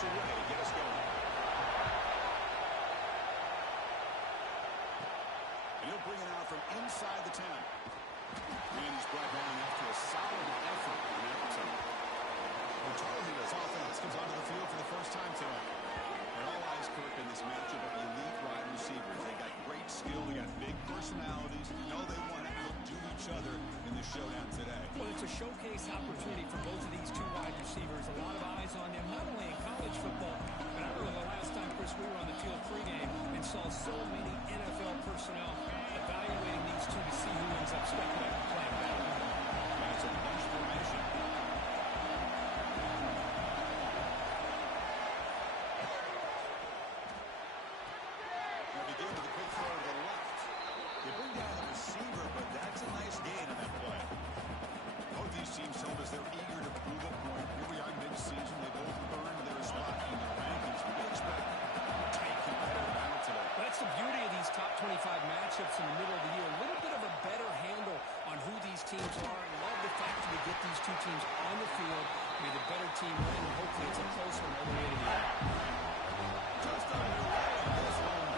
this away to get us going. And he'll bring it out from inside the 10. And he's brought down after a solid effort in that return. The Tar Heels offense comes onto the field for the first time tonight. And all eyes, Kirk, in this matchup of elite wide receivers. They got great skill. They got big personalities. You know they want to outdo each other in this showdown today. Well, it's a showcase opportunity for both of these two wide receivers. A lot of eyes on them, not only in college football, but I remember the last time, Chris, we were on the field pregame and saw so many NFL personnel evaluating these two to see who ends up stepping up and playing better. That's a bunch formation. They begin with a quick throw to the left. They bring down the receiver, but that's a nice gain on that play. Both these teams told us they're eager to prove a point. Here we are mid-season. They both earned their spot in the rankings. We expect tight competitive battle today. That's the beauty of these top 25 matchups in the middle of the year. A little bit of a better handle on who these teams are. I love the fact that we get these two teams on the field. May the better team win, and hopefully it's a close one all the way to the end. Just underway on this one.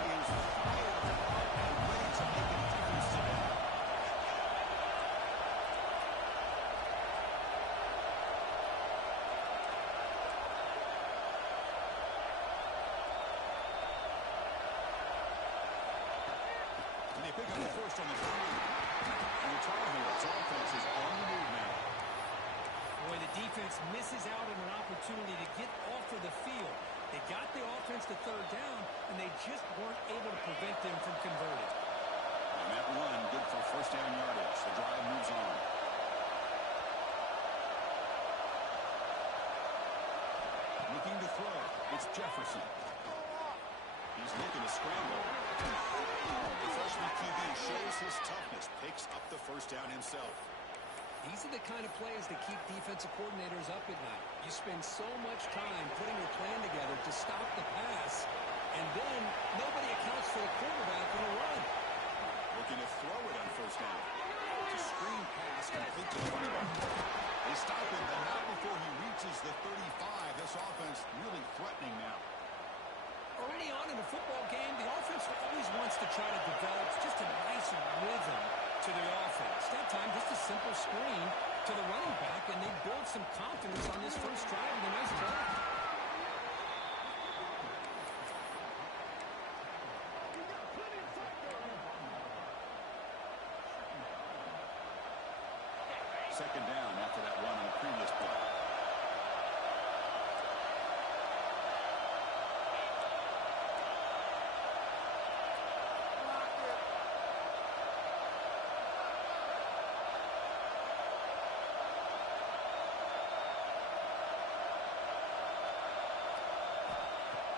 He is fired up and ready to make a difference today. And they pick up the first on the ground. And the Tar Heels offense is on the move now. Boy, the defense misses out on an opportunity to get off of the field. They got the offense to third down, and they just weren't able to prevent them from converting. And that run, good for first down yardage. The drive moves on. Looking to throw. It's Jefferson. He's looking to scramble. The freshman QB shows his toughness, picks up the first down himself. These are the kind of plays that keep defensive coordinators up at night. You spend so much time putting your plan together to stop the pass, and then nobody accounts for the quarterback in a run. Looking to throw it on first down. It's a screen pass complete to the running back. They stop him, but not before he reaches the 35. This offense really threatening now. Early on in a football game, the offense always wants to try to develop just a nice rhythm to the offense. That time, just a simple screen to the running back, and they build some confidence on this first drive with a nice play. Second down after that run on the previous play.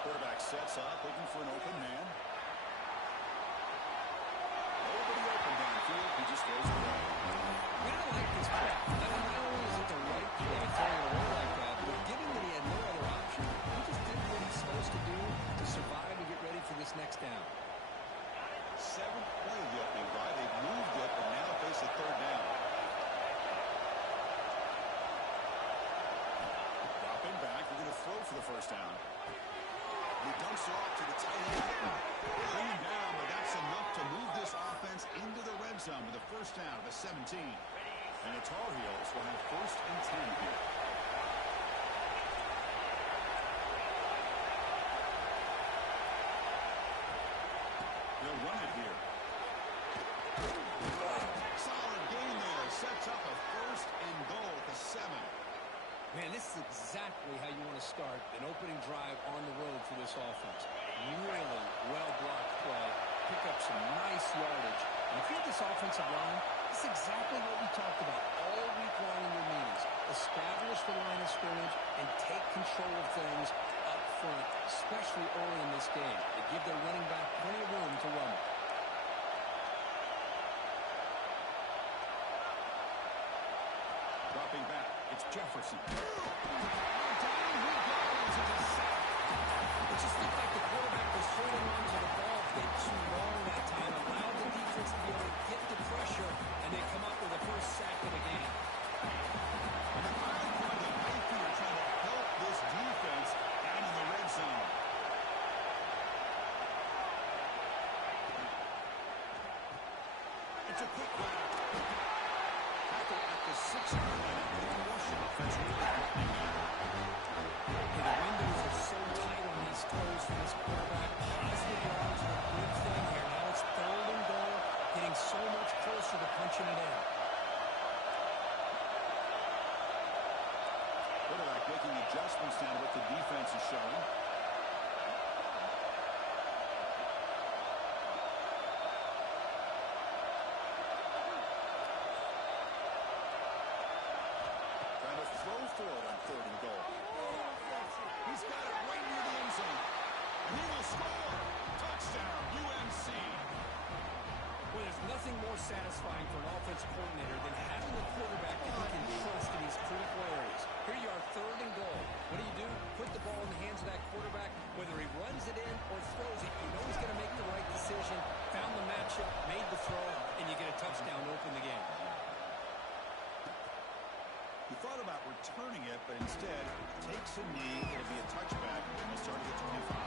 Quarterback sets up, looking for an open man. Nobody open downfield. He just throws it away. We don't like this play. Not only is it the right play to throw it away like that, but given that he had no other option, he just did what he's supposed to do to survive and get ready for this next down. Seventh play of the opening drive. They've moved it, but now face a third down. Dropping back. We're going to throw for the first down. He dumps it off to the tight end. Bring him down, but that's enough to move this offense into the red zone with the first down of the 17. And the Tar Heels will have first and 10 here. They'll run it here. Solid gain there. Sets up a first and goal at the 7. Man, this is exactly how you want to start an opening drive on the road for this offense. Really well-blocked play. Pick up some nice yardage. And if you have this offensive line, this is exactly what we talked about all week long in your meetings. Establish the line of scrimmage and take control of things up front, especially early in this game. They give their running back plenty of room to run. Dropping back, it's Jefferson. It just looked like the quarterback was holding on to the ball a bit too long that time, allowed the defense to be able to get the pressure, and they come up with the first sack of the game. And the Lions are trying to help this defense a 6-yard line up with a caution. Offense really threatening now. The windows are so tight on these toes for this quarterback. Positive yards are a good thing here. Now it's 3rd and goal, getting so much closer to punching it in. Quarterback making adjustments now to what the defense is showing. Trying to throw for it on 3rd and goal. He's got it right near the end zone. And he will score. Touchdown, UNC. Well, there's nothing more satisfying for an offense coordinator than having a quarterback that he can trust in these critical areas. Here you are, 3rd and goal. What do? Put the ball in the hands of that quarterback. Whether he runs it in or throws it, you know he's going to make the right decision. Found the matchup, made the throw, and you get a touchdown to open the game. He thought about returning it, but instead takes a knee. It'll be a touchback, and we'll start at the 25.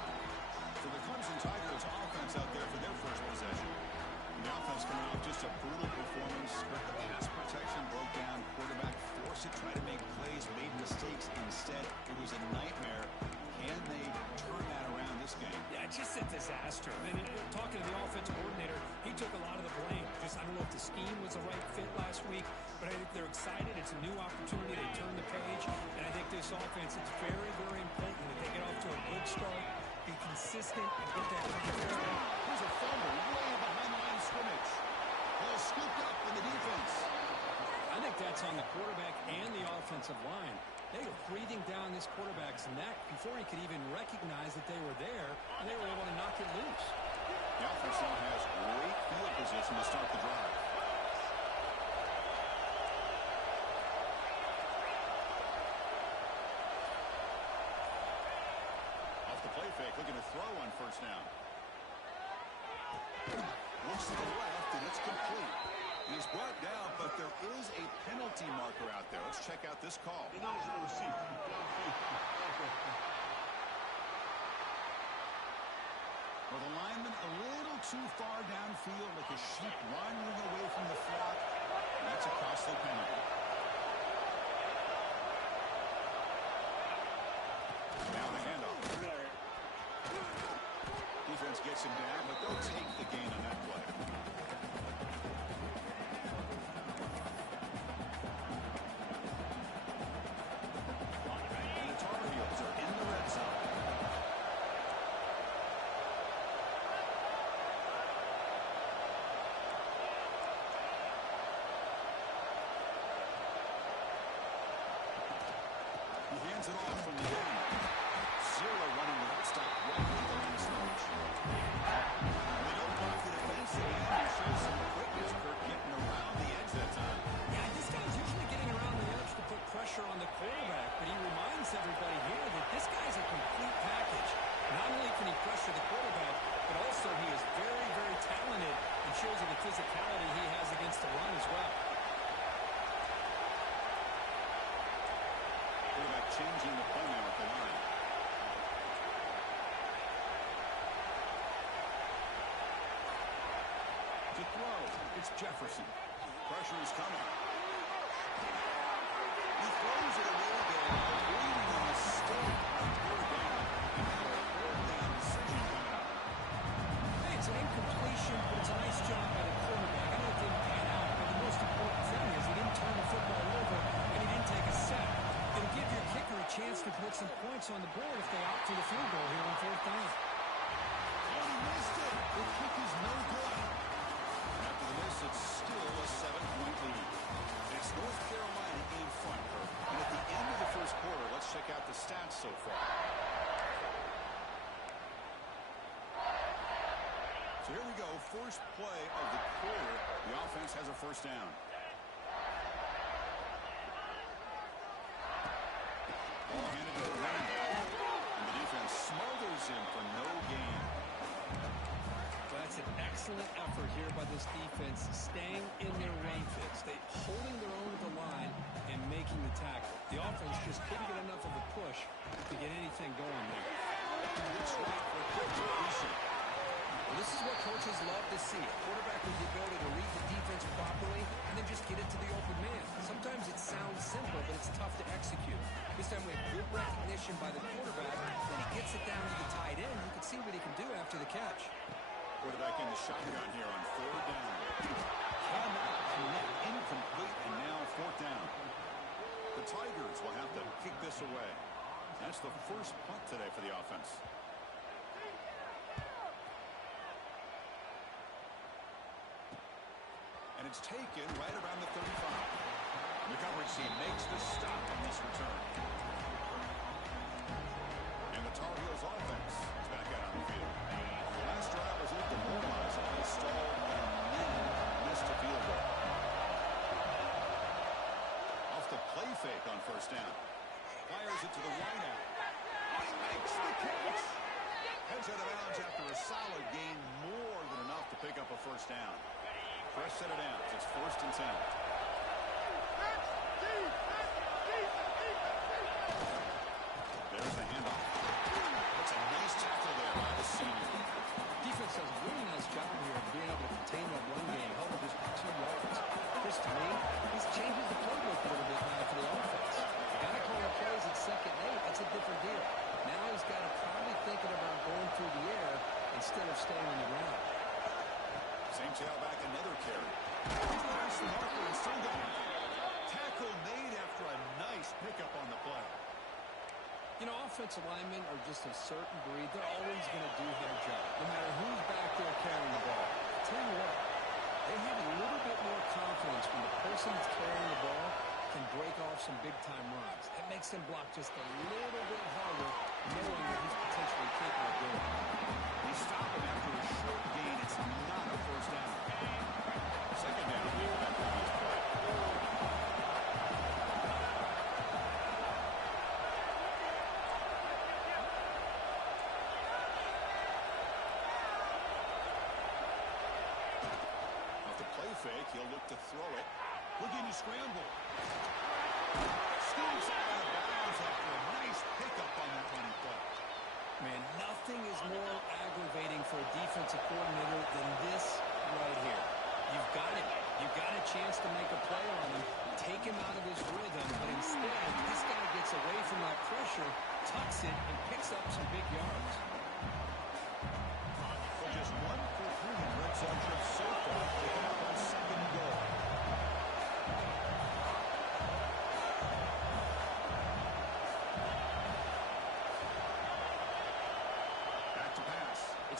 So the Clemson Tigers offense out there for their first possession. The offense coming off just a brutal performance. But the pass protection broke down. Quarterback forced it, tried to make plays, made mistakes. Instead, it was a nightmare. Can they turn that around this game? Yeah, just a disaster. And talking to the offense coordinator, he took a lot of the blame. Just, I don't know if the scheme was the right fit last week, but I think they're excited. It's a new opportunity. They turn the page. And I think this offense, it's very, very important that they get off to a good start, be consistent, and get that confidence. Here's a fumble way behind the line of scrimmage. Ball scooped up in the defense. I think that's on the quarterback and the offensive line. They were breathing down this quarterback's neck before he could even recognize that they were there, and they were able to knock it loose. The offense now has great field position to start the drive. Off the play fake, looking to throw on 1st down. Looks to the left, and it's complete. He's brought down, but there is a penalty marker out there. Let's check out this call. Well, the lineman a little too far downfield, like a sheep wandering away from the flock. And that's a costly penalty. Now the handoff. Defense gets him down, but they'll take the gain on that play. And the Tar Heels are in the red zone. He hands it off from the end. 0 running room. Stop right at the line of scrimmage. And they don't block the defense again. He shows some quickness. Kirk getting around the edge that time. Yeah, this guy's usually getting around the edge to put pressure on the quarterback, but he reminds everybody here that this guy's a complete package. Not only can he pressure the quarterback, but also he is very, very talented and shows you the physicality he has against the run as well. Quarterback changing the play now at the line. To throw, it's Jefferson. Pressure is coming. He throws it away there, avoiding a mistake on 3rd down. And now a 3rd down decision coming up. Hey, it's an incompletion, but it's a nice job by the quarterback. I know it didn't pan out, but the most important thing is he didn't turn the football over and he didn't take a sack. It'll give your kicker a chance to put some points on the board if they opt for the field goal here on 4th down. Oh, he missed it. The kick is no good. After the miss, it's still a 7-point lead. It's North Carolina in front, Kirk. And at the end of the 1st quarter, let's check out the stats so far. So here we go. First play of the quarter. The offense has a 1st down. Ball handed to the running back. And the defense smothers him for no gain. Well, that's an excellent effort here by this defense, staying in their run fits. They holding their own at the line and making the tackle. The offense just couldn't get enough of a push to get anything going there. Good swat for quick completion. Well, this is what coaches love to see. A quarterback with the ability to read the defense properly and then just get it to the open man. Sometimes to execute. This time we have good recognition by the quarterback. Then he gets it down to the tight end. You can see what he can do after the catch. Quarterback in the shotgun here on 4th down. Cannot connect, incomplete, and now 4th down. The Tigers will have to kick this away. That's the first punt today for the offense. And it's taken right around the 35. The coverage team makes the stop on this return. And the Tar Heels offense is back out on the field. The last drive was a little demoralizing. They stalled and missed a field goal. Off the play fake on 1st down. Fires it to the wideout. He makes the catch. Heads out of bounds after a solid gain, more than enough to pick up a 1st down. Fresh set of downs. It's 1st and 10. There's the handoff. That's a nice tackle there by the senior. Defense does a really nice job here of being able to contain that run game, held it just 2 yards. Chris, to me, this changes the playbook a little bit now for the offense. You got to call the plays at 2nd and 8. That's a different deal. Now he's got to probably thinking about going through the air instead of staying on the ground. Same tailback, another carry. He's the marker and still got it. Tackle made after a nice pickup on the play. You know, offensive linemen are just a certain breed. They're always going to do their job, no matter who's back there carrying the ball. I'll tell you what, they have a little bit more confidence when the person that's carrying the ball can break off some big-time runs. It makes them block just a little bit harder, knowing that he's potentially capable of doing it. He stopped him after a short gain. It's not a 1st down. 2nd down here with that previous play. Off the play fake, he'll look to throw it. Looking to scramble. Scoops out of bounds after a nice pickup on that running play. Man, nothing is more aggravating for a defensive coordinator than this right here. You've got it. You've got a chance to make a play on him, take him out of his rhythm, but instead, this guy gets away from that pressure, tucks it, and picks up some big yards. For just 1 for 3 in Red Zone trips so far, they come up on 2nd and goal.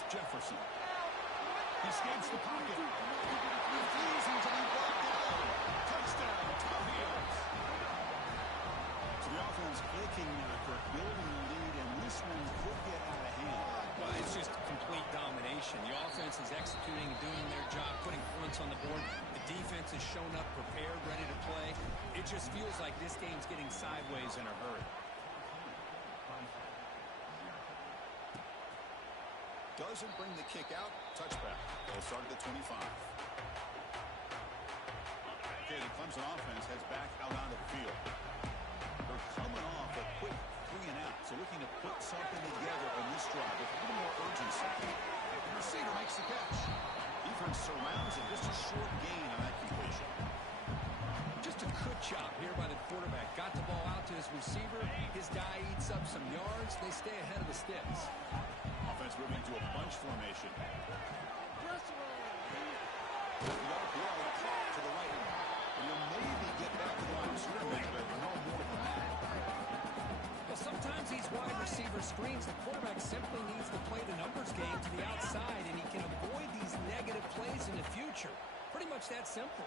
Jefferson. He escapes the pocket. He flees until he brought down. Touchdown, Tar Heels. So the offense clicking for building a lead, and this one could get out of hand. Well, it's just complete domination. The offense is executing and doing their job, putting points on the board. The defense has shown up, prepared, ready to play. It just feels like this game's getting sideways in a hurry. Doesn't bring the kick out. Touchback. They'll start at the 25. Okay, the Clemson offense heads back out onto the field. They're coming off a quick 3 and out, so looking to put something together on this drive with a little more urgency. The receiver makes the catch. Defense surrounds him. Just a short gain on that completion. Just a good job here by the quarterback. Got the ball out to his receiver. His guy eats up some yards. They stay ahead of the sticks. Offense moving to a bunch formation. The RPO caught to the right. You'll maybe get back to the line of scrimmage, but no more than that. Well, sometimes these wide receiver screens, the quarterback simply needs to play the numbers game to the outside, and he can avoid these negative plays in the future. Pretty much that simple.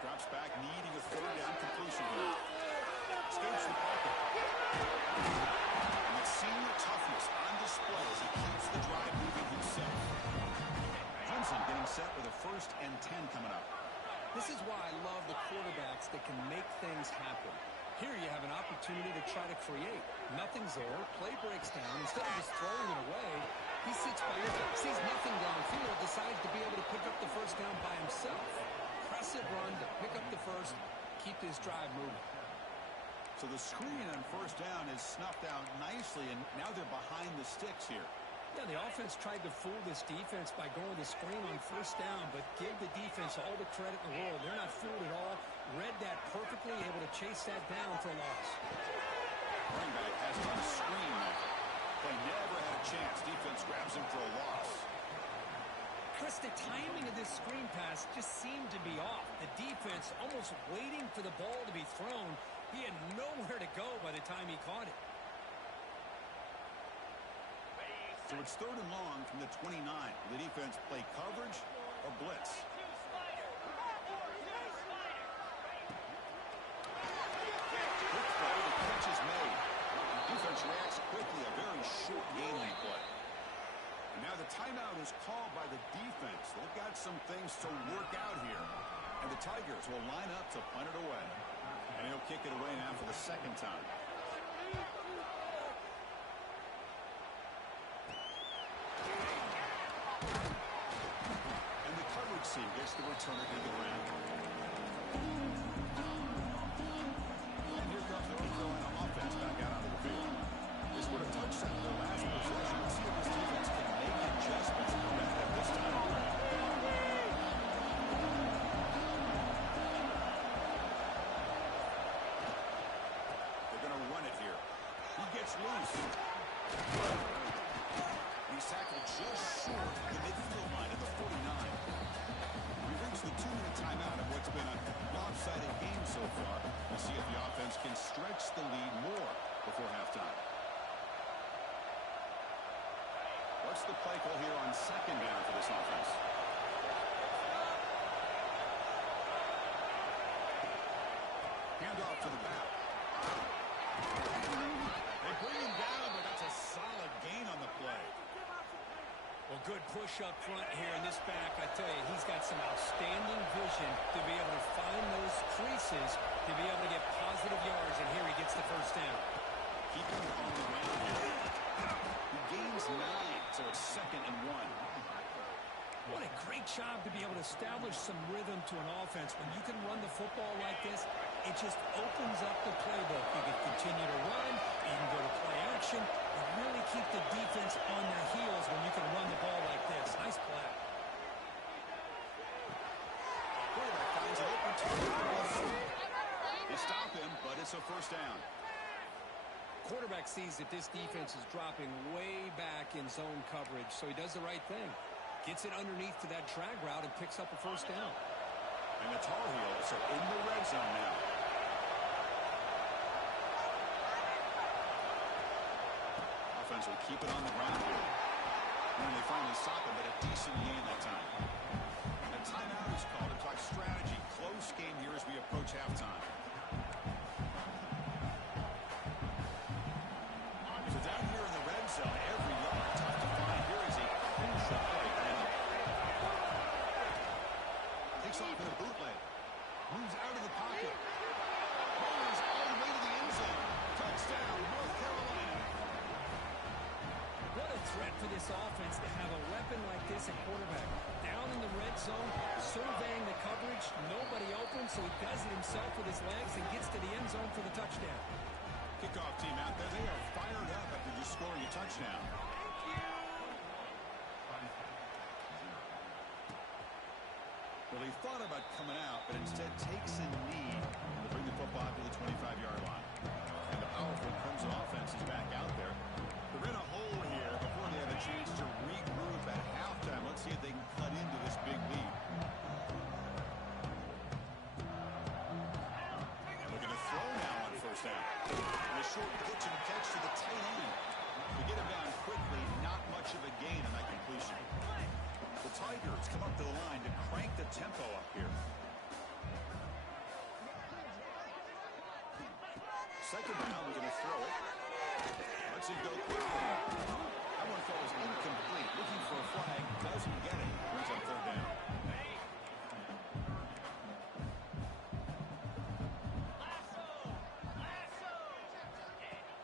Drops back, needing a 3rd down completion here. Escapes the pocket. Senior toughness on display as he keeps the drive moving himself. Clemson getting set with a 1st and 10 coming up. This is why I love the quarterbacks that can make things happen. Here you have an opportunity to try to create. Nothing's there. Play breaks down. Instead of just throwing it away, he sits by your back, sees nothing downfield, decides to be able to pick up the 1st down by himself. Impressive run to pick up the 1st, keep this drive moving. So the screen on 1st down is snuffed out nicely, and now they're behind the sticks here. Yeah, the offense tried to fool this defense by going to screen on 1st down, but give the defense all the credit in the world. They're not fooled at all. Read that perfectly, able to chase that down for a loss. Running back has it on a screen there. Play never had a chance. Defense grabs him for a loss. Chris, the timing of this screen pass just seemed to be off. The defense almost waiting for the ball to be thrown. He had nowhere to go by the time he caught it. So it's 3rd and long from the 29. Will the defense play coverage or blitz? Quick play, the catch is made. The defense reacts quickly, a very short gain on the play. And now the timeout is called by the defense. They've got some things to work out here. And the Tigers will line up to punt it away. And he'll kick it away now for the 2nd time. Gets the returner to the ground. And here comes the North Carolina offense back out onto the field. They scored a touchdown their last possession. Let's see if this defense can make adjustments and prevent them this time. They're going to run it here. He gets loose. He's tackled just short of the midfield line at the 49. The 2-minute timeout of what's been a lopsided game so far. We'll see if the offense can stretch the lead more before halftime. What's the play call here on 2nd down for this offense? Handoff to the back. They bring him down, but that's a solid gain on the play. Well, good push up front here in this back. I tell you, he's got some outstanding vision to be able to find those creases, to be able to get positive yards, and here he gets the 1st down. Keeping it on the ground here. He gains 9, so it's 2nd and 1. What a great job to be able to establish some rhythm to an offense. When you can run the football like this, it just opens up the playbook. You can continue to run, you can go to play action, and really keep the defense on their heels when you can run the ball like this. Nice play. Quarterback finds an open target. They stop him, but it's a 1st down. Quarterback sees that this defense is dropping way back in zone coverage, so he does the right thing. Gets it underneath to that drag route and picks up a 1st down. And the Tar Heels are in the red zone now. Offense will keep it on the ground here. And they finally stop him, but a decent gain that time. A timeout is called to talk strategy. Close game here as we approach halftime. So down here in the red zone, every yard tough to find. Here is a crucial play. Takes off in a bootleg. Moves out of the pocket. Rolls all the way to the end zone. Touchdown, North Carolina. What a threat for this offense to have a weapon like this at quarterback. Down in the red zone, surveying the coverage. Nobody open, so he does it himself with his legs and gets to the end zone for the touchdown. Kickoff team out there. They are fired up after just scoring a touchdown. Well, he thought about coming out, but instead takes a knee to bring the football to the 25-yard line. And the powerful Crimson offense is back out there. They're in a hole here before they have a chance to regroup at halftime. Let's see if they can cut into this big lead. Looking to throw now on 1st down. And a short pitch and catch to the tight end. To get him down quickly, not much of a gain on that completion. The Tigers come up to the line to crank the tempo up here. 2nd down, we're going to throw it. Lets it go quickly. That one throw is incomplete. Looking for a flag, doesn't get it. Brings up 3rd down.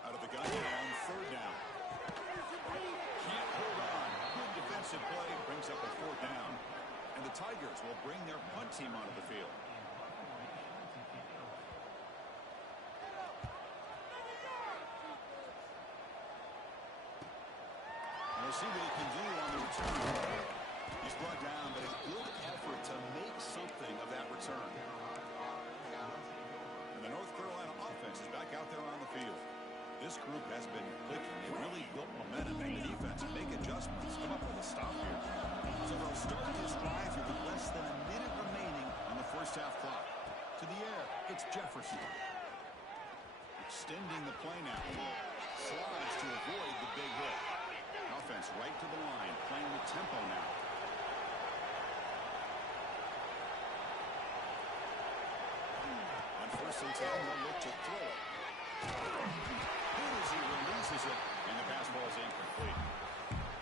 Out of the gun down, 3rd down. Can't hold on. Good defensive play, brings up a 4th down. And the Tigers will bring their punt team onto the field. We'll see what he can do on the return. He's brought down, but a good effort to make something of that return. This group has been clicking. They really built momentum, and the defense make adjustments, come up with a stop here. So they'll start this drive here with less than a minute remaining on the first half clock. To the air, it's Jefferson. Extending the play now. Slides to avoid the big hit. Offense right to the line, playing with tempo now. On 1st and 10, they'll look to throw it. Good as he releases it, and the pass ball is incomplete.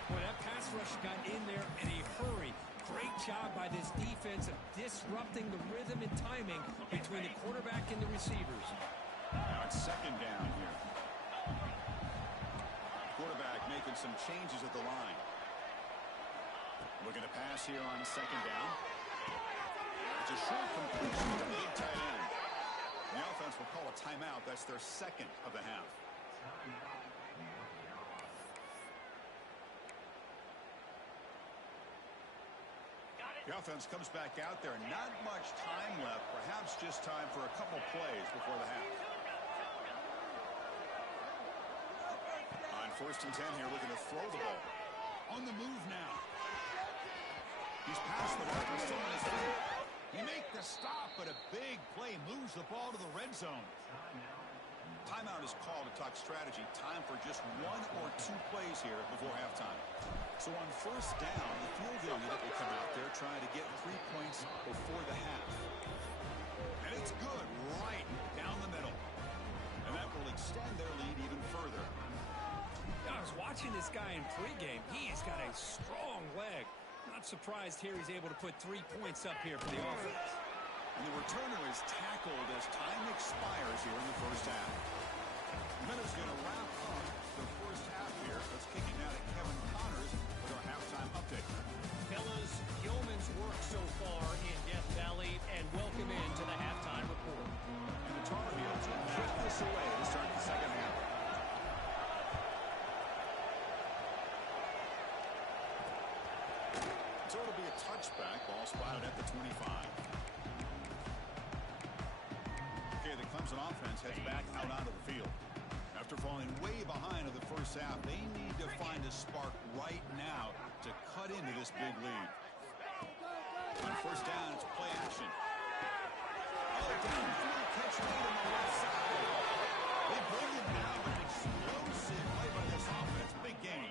Boy, that pass rush got in there in a hurry. Great job by this defense of disrupting the rhythm and timing between the quarterback and the receivers. Now it's 2nd down here. Quarterback making some changes at the line. Looking to pass here on 2nd down. It's a short completion to the big tight end. The offense will call a timeout. That's their 2nd of the half. The offense comes back out there. Not much time left. Perhaps just time for a couple plays before the half. On 1st and 10 here, looking to throw the ball. On the move now. He's past the ball. He's still on his feet. He make the stop, but a big play moves the ball to the red zone. Timeout is called to talk strategy. Time for just 1 or 2 plays here before halftime. So on 1st down, the field goal unit will come out there trying to get 3 points before the half. And it's good right down the middle. And that will extend their lead even further. I was watching this guy in pregame. He's got a strong leg. Not surprised here he's able to put 3 points up here for the offense. And the returner is tackled as time expires here in the 1st half. Minutes going to wrap up the 1st half here. Let's kick it now to Kevin Connors with our halftime update. Fellas, yeoman's work so far in Death Valley, and welcome into the halftime report. And the Tar Heels will kick this away to start the 2nd half. So it'll be a touchback. Ball spotted at the 25. Okay, the Clemson offense heads back out onto the field. After falling way behind in the 1st half, they need to find a spark right now to cut into this big lead. On 1st down, it's play action. Oh, downfield catch made on the left side. They bring it down, but an explosive play by this offense. Big gain.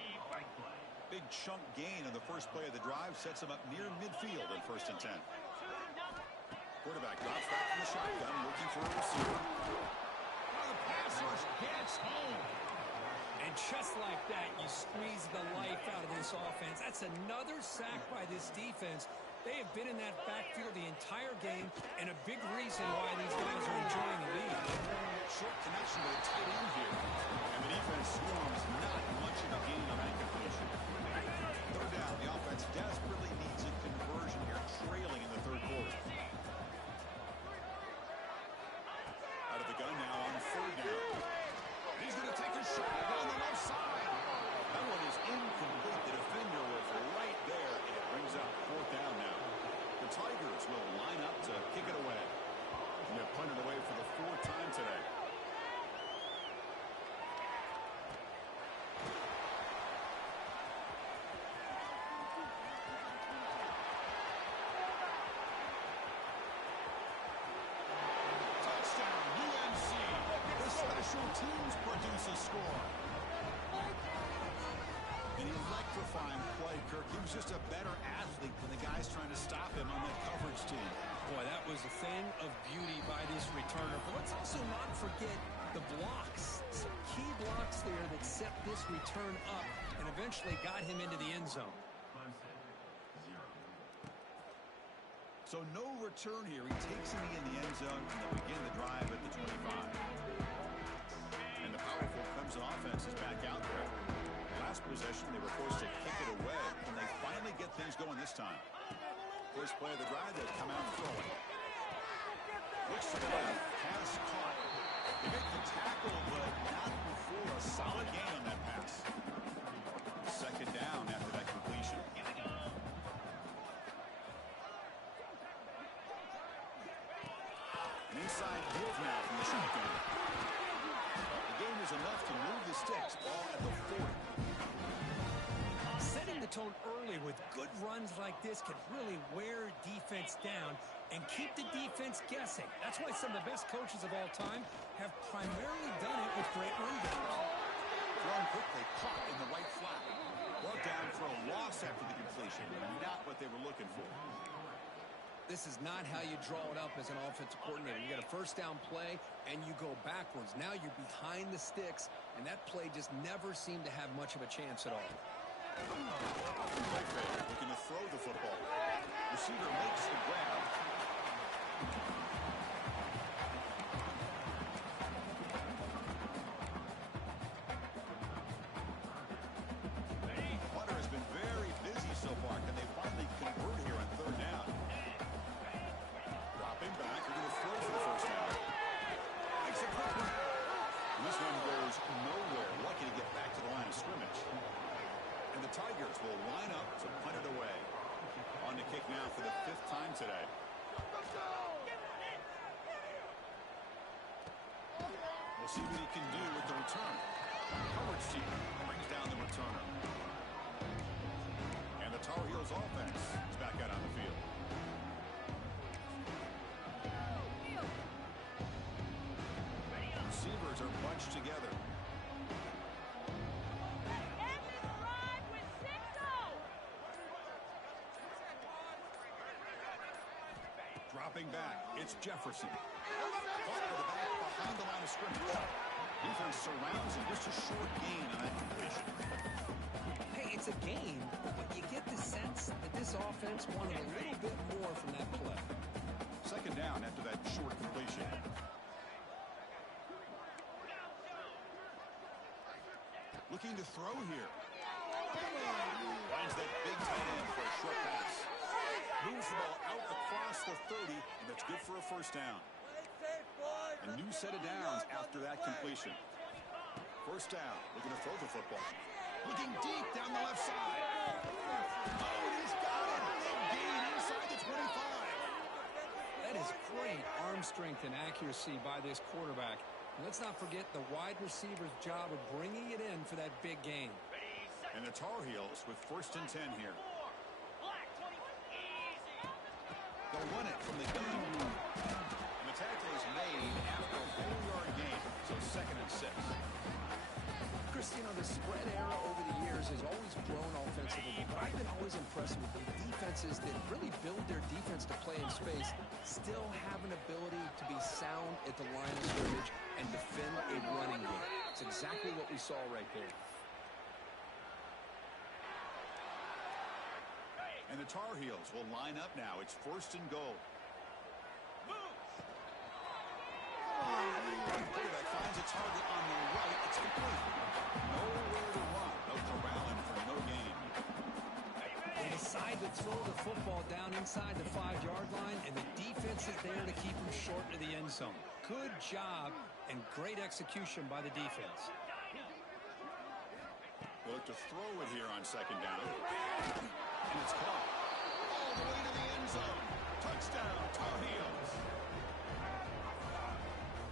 Big chunk gain on the first play of the drive sets him up near midfield in 1st and 10. Quarterback drops back from the shotgun, looking for a receiver. Now the pass rush gets home. And just like that, you squeeze the life out of this offense. That's another sack by this defense. They have been in that backfield the entire game, and a big reason why these guys are enjoying the lead. Short connection to the tight end here. And the defense swarms not much of a gain on that completion. 3rd down, the offense desperately needs a conversion here, trailing in the 3rd quarter. Out of the gun now on 3rd down. And he's going to take a shot on the left side. That one is incomplete. The defender was right there, and it brings up 4th down now. The Tigers will line up to kick it away. And they're punted away for the 4th time today. Teams produce a score. An electrifying play, Kirk. He was just a better athlete than the guys trying to stop him on that coverage team. Boy, that was a thing of beauty by this returner. But let's also not forget the blocks. Some key blocks there that set this return up and eventually got him into the end zone. So no return here. He takes him in the end zone, and they begin the drive at the 25. And the powerful Clemson offense is back out there. Last possession, they were forced to kick it away, and they finally get things going this time. First play of the drive, they come out and throw it. Looks to the left, pass caught. They make the tackle, but not before a solid gain on that pass. 2nd down after that completion. An inside give now from the shotgun. The game is enough to move the sticks. Ball at the 40. Setting the tone early with good runs like this can really wear defense down and keep the defense guessing. That's why some of the best coaches of all time have primarily done it with great run games. Thrown quickly, caught in the right flat. Brought down for a loss after the completion. Not what they were looking for. This is not how you draw it up as an offensive coordinator. You got a first down play, and you go backwards. Now you're behind the sticks, and that play just never seemed to have much of a chance at all. Looking to throw the football. Receiver makes the grab. Hunter has been very busy so far. Can they finally convert here on third down? Dropping back. They're going to throw for the first down. Makes a quick one. This one goes nowhere. Lucky to get back to the line of scrimmage. And the Tigers will line up to punt it away. On the kick now for the 5th time today. We'll see what he can do with the return. Coverage team brings down the returner. And the Tar Heels offense is back out on the field. Receivers are bunched together. Dropping back, it's Jefferson. Caught with the back behind the line of scrimmage. Defense surrounds him. Just a short gain on that completion. Hey, it's a game, but you get the sense that this offense wanted a little bit more from that play. Second down after that short completion. Looking to throw here. Finds that big tight end for a short pass. Moves the ball out across the 30, and that's good for a first down. A new set of downs after that completion. First down, looking to throw the football. Looking deep down the left side. Oh, and he's got it. Big gain inside the 25. That is great arm strength and accuracy by this quarterback. And let's not forget the wide receiver's job of bringing it in for that big gain. And the Tar Heels with 1st and 10 here. They'll run it from the gun. And the tackle is made after a 4-yard gain. So 2nd and 6. Chris, you know, the spread era over the years has always grown offensively, but I've been always impressed with the defenses that really build their defense to play in space, still have an ability to be sound at the line of scrimmage and defend a running game. It's exactly what we saw right there. And the Tar Heels will line up now. It's 1st and goal. Quarterback finds a target on the right. It's complete. Nowhere to run. No corralling for no gain. They decide to throw the football down inside the 5-yard line, and the defense is there to keep them short of the end zone. Good job and great execution by the defense. They'll look to throw it here on 2nd down. And it's caught. All the way to the end zone. Touchdown, Tar Heels.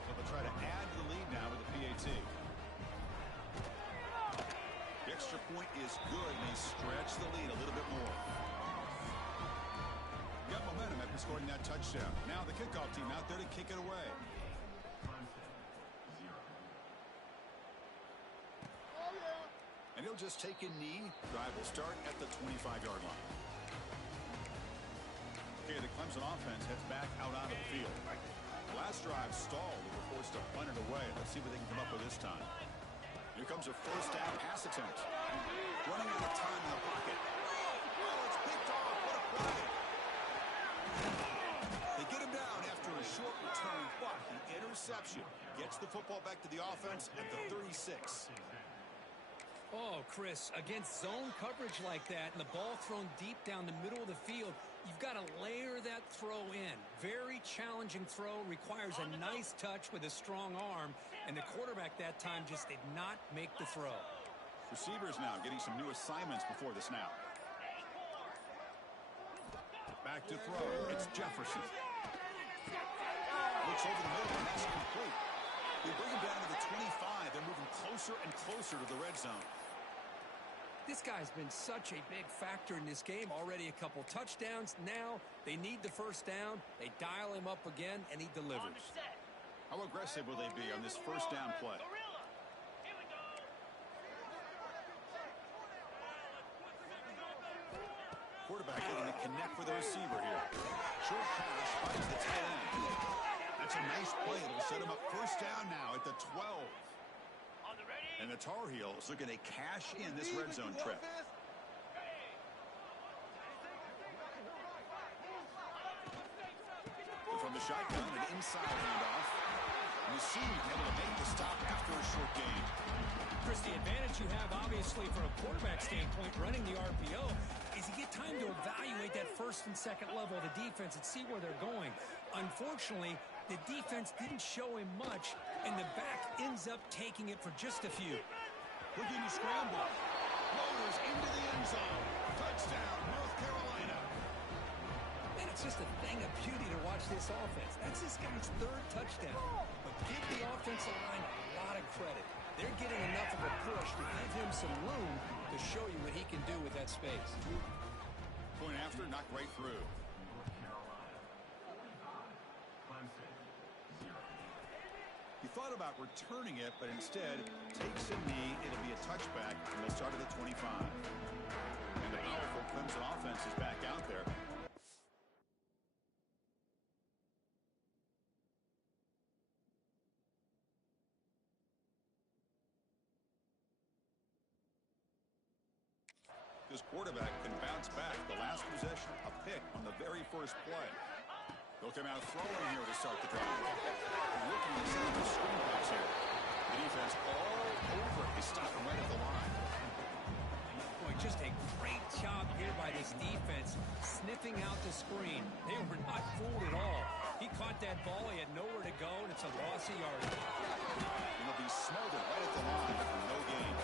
So they'll try to add to the lead now with the PAT. The extra point is good, and they stretch the lead a little bit more. Got momentum after scoring that touchdown. Now the kickoff team out there to kick it away. And he'll just take a knee. Drive will start at the 25-yard line. Okay, the Clemson offense heads back out onto the field. Last drive stalled. They were forced to punt it away. Let's see what they can come up with this time. Here comes a first down pass attempt. Running out of time in the pocket. Oh, it's picked off. What a play. They get him down after a short return, but the interception gets the football back to the offense at the 36. Oh, Chris, against zone coverage like that and the ball thrown deep down the middle of the field, you've got to layer that throw in. Very challenging throw, requires a nice touch with a strong arm, and the quarterback that time just did not make the throw. Receivers now getting some new assignments before the snap. Back to throw. It's Jefferson. Looks over the middle, and that's complete. They bring him down to the 25. They're moving closer and closer to the red zone. This guy's been such a big factor in this game. Already a couple touchdowns. Now they need the first down. They dial him up again, and he delivers. How aggressive will they be on this first down play? Quarterback looking to connect with the receiver here. Short pass finds the tight end. That's a nice play. It'll set him up first down now at the 12. And the Tar Heels looking to cash in this red zone trip. From the shotgun, an inside handoff. Nassim able to make the stop after a short gain. Chris, the advantage you have, obviously, from a quarterback standpoint, running the RPO, is you get time to evaluate that first and second level of the defense and see where they're going. Unfortunately, the defense didn't show him much, and the back ends up taking it for just a few. Looking to scramble. Floaters into the end zone. Touchdown, North Carolina. Man, it's just a thing of beauty to watch this offense. That's this guy's third touchdown. But give the offensive line a lot of credit. They're getting enough of a push to give him some room to show you what he can do with that space. Point after, knocked right through. He thought about returning it, but instead takes a knee. It'll be a touchback, and they'll start at the 25. And the powerful Clemson offense is back out there. This quarterback can bounce back. The last possession, a pick on the very first play. They'll come out throwing here to start the drive. Looking to set up the screen pass here. The defense all over. They stop him right at the line. Boy, just a great job here by this defense, sniffing out the screen. They were not fooled at all. He caught that ball. He had nowhere to go, and it's a loss of yardage. And he'll be smothered right at the line for no gain.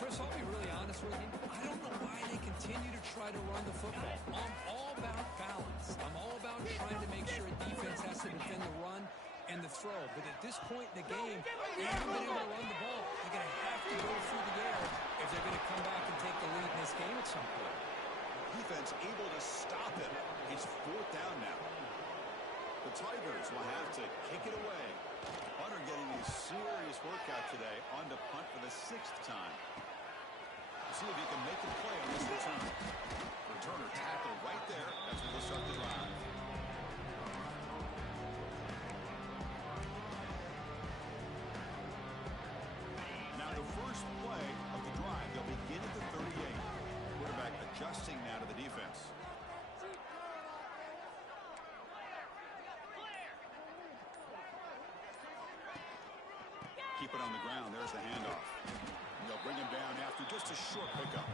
Chris, I'll be really honest with you. I don't know why they continue to try to run the football. I'm all about balance. I'm all about trying to make sure a defense has to defend the run and the throw. But at this point in the game, they haven't been able to run the ball. They're going to have to go through the air if they're going to come back and take the lead in this game at some point. Defense able to stop it. It's fourth down now. The Tigers will have to kick it away. Hunter getting a serious workout today on to punt for the 6th time. See if he can make a play on this return. Returner tackled right there. That's where they'll start the drive. Now the first play of the drive. They'll begin at the 38. Quarterback adjusting now to the defense. Keep it on the ground. There's the handoff. And they'll bring him down after just a short pickup.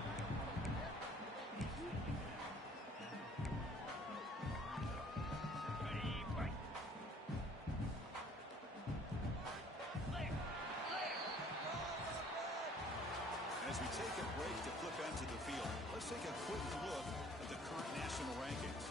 As we take a break to flip into the field, let's take a quick look at the current national rankings.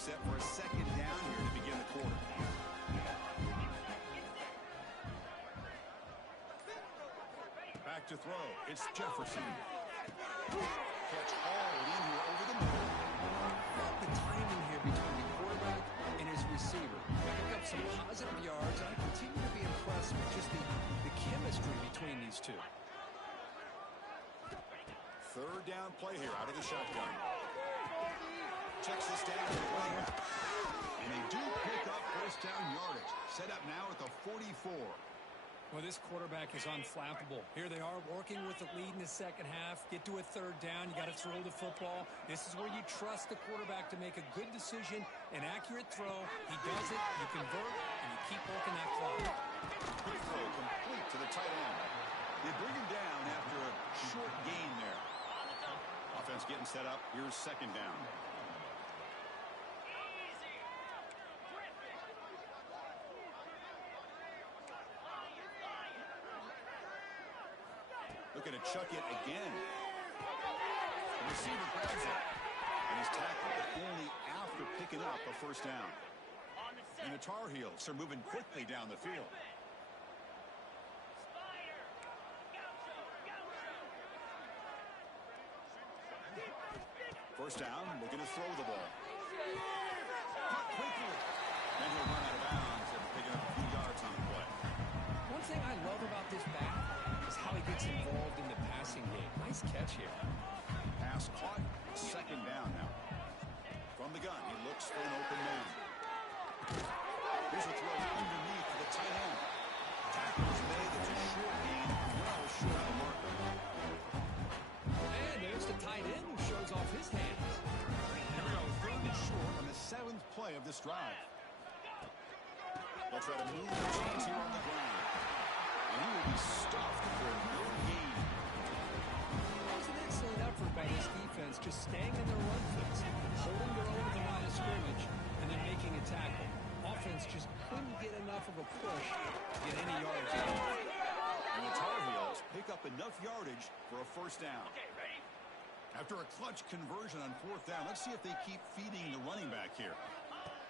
Set for a second down here to begin the quarter. Back to throw. It's Jefferson. Catch all in here over the middle. The timing here between the quarterback and his receiver. They pick up some positive yards, and I continue to be impressed with just the chemistry between these two. Third down play here out of the shotgun. Checks this down to the running back. And they do pick up first down yardage. Set up now at the 44. Well, this quarterback is unflappable. Here they are working with the lead in the second half. Get to a third down. You got to throw the football. This is where you trust the quarterback to make a good decision, an accurate throw. He does it, you convert, and you keep working that clock. Quick throw complete to the tight end. They bring him down after a short gain there. Offense getting set up. Here's second down. looking to chuck it again. The receiver grabs it. And he's tackled, but only after picking up a first down. And the Tar Heels are moving quickly down the field. First down, looking to throw the ball. Caught quickly. And he'll run out of bounds after picking up a few yards on the play. One thing I love about this back is how he gets involved in the passing game. Nice catch here. Pass caught. Second down now. From the gun, he looks for an open man. Here's a throw underneath to the tight end. Tackles made. It's a short gain. Well short of the marker. And there's the tight end who shows off his hands. Here we go. Third and short on the 7th play of this drive. They'll try to move the chains here on the ground. And he will be stuffed for no gain. That was an excellent effort by this defense, just staying in their run fits, holding their own at the line of scrimmage, and then making a tackle. Offense just couldn't get enough of a push to get any yards out. And the Tar Heels pick up enough yardage for a first down. After a clutch conversion on 4th down, let's see if they keep feeding the running back here.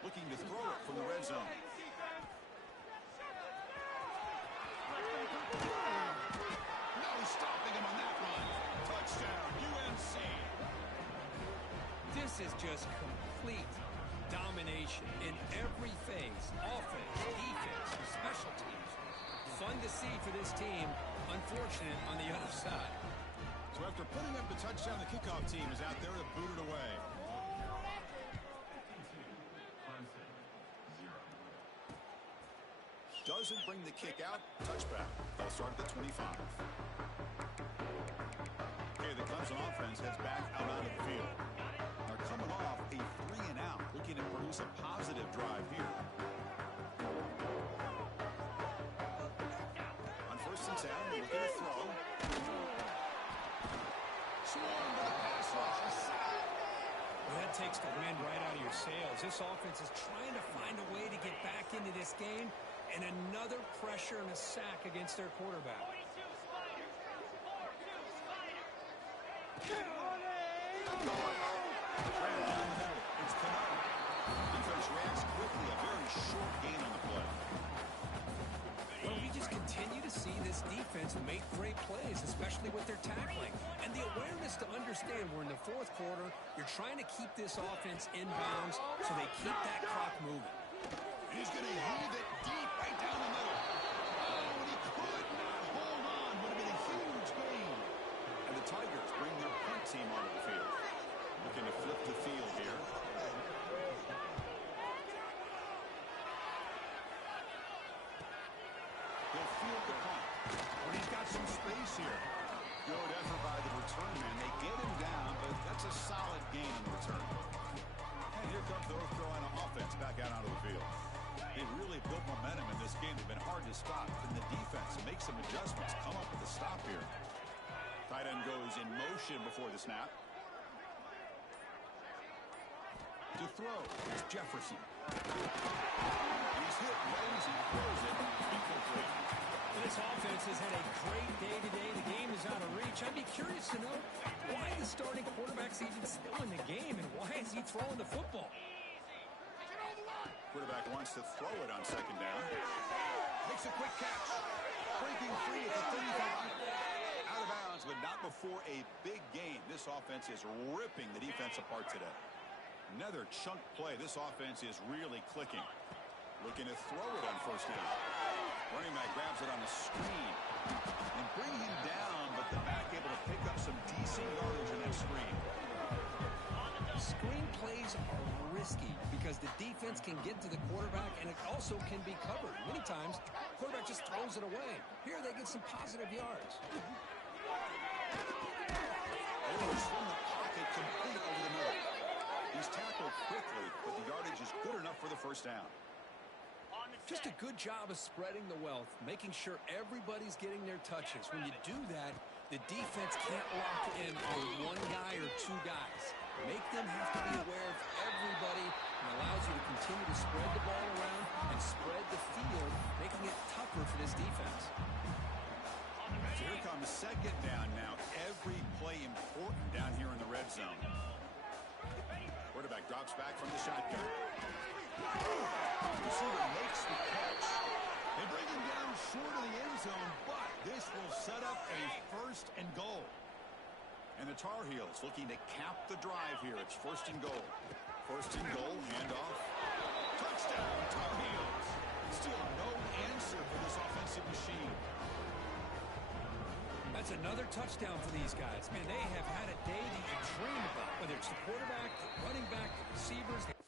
Looking to throw it from the red zone. No stopping him on that run. Touchdown, UNC. This is just complete domination in every phase. Offense, defense, and special teams. Fun to see for this team. Unfortunate on the other side. So after putting up the touchdown, the kickoff team is out there to boot it away. Doesn't bring the kick out. Touchback. They'll start at the 25. Okay, the Clemson offense heads back out onto the field. They're coming off a 3-and-out, looking to produce a positive drive here. On 1st and 10, looking to throw. Swarmed by the pass rush. Well, that takes the wind right out of your sails. This offense is trying to find a way to get back into this game, and another pressure and a sack against their quarterback. It's Canard. Defense reacts quickly. A very short gain on the play. Well, we just continue to see this defense make great plays, especially with their tackling. And the awareness to understand we're in the 4th quarter, you're trying to keep this offense in bounds so they keep that clock moving. He's going to heave it deep right down the middle. Oh, and he could not hold on. Would have been a huge gain. And the Tigers bring their punt team onto the field. Looking to flip the field here. He'll field the punt. But he's got some space here. Good effort by the return man. They get him down, but that's a solid gain in the return. And here comes the North Carolina offense back out onto the field. They really built momentum in this game. They've been hard to stop. And the defense make some adjustments. Come up with a stop here. Tight end goes in motion before the snap. To throw is Jefferson. He's hit right as he throws it. Incomplete. This offense has had a great day today. The game is out of reach. I'd be curious to know why the starting quarterback's even still in the game and why is he throwing the football? Quarterback wants to throw it on 2nd down. Makes a quick catch. Breaking free at the 35. Out of bounds, but not before a big gain. This offense is ripping the defense apart today. Another chunk play. This offense is really clicking. Looking to throw it on 1st down. Running back grabs it on the screen. And bring him down, but the back able to pick up some decent yardage in that screen. Screen plays are risky because the defense can get to the quarterback and it also can be covered. Many times, the quarterback just throws it away. Here they get some positive yards. Able to swing the pocket complete over the middle. He's tackled quickly, but the yardage is good enough for the first down. Just a good job of spreading the wealth, making sure everybody's getting their touches. When you do that, the defense can't lock in on one guy or two guys. Make them have to be aware of everybody and allows you to continue to spread the ball around and spread the field, making it tougher for this defense. So here comes second down now. Every play important down here in the red zone. Quarterback drops back from the shotgun. Receiver makes the catch. They bring him down short of the end zone, but this will set up a 1st and goal. And the Tar Heels looking to cap the drive here. It's 1st and goal. 1st and goal, handoff. Touchdown, Tar Heels. Still no answer for this offensive machine. That's another touchdown for these guys. Man, they have had a day that you dream about, whether it's the quarterback, the running back, the receivers.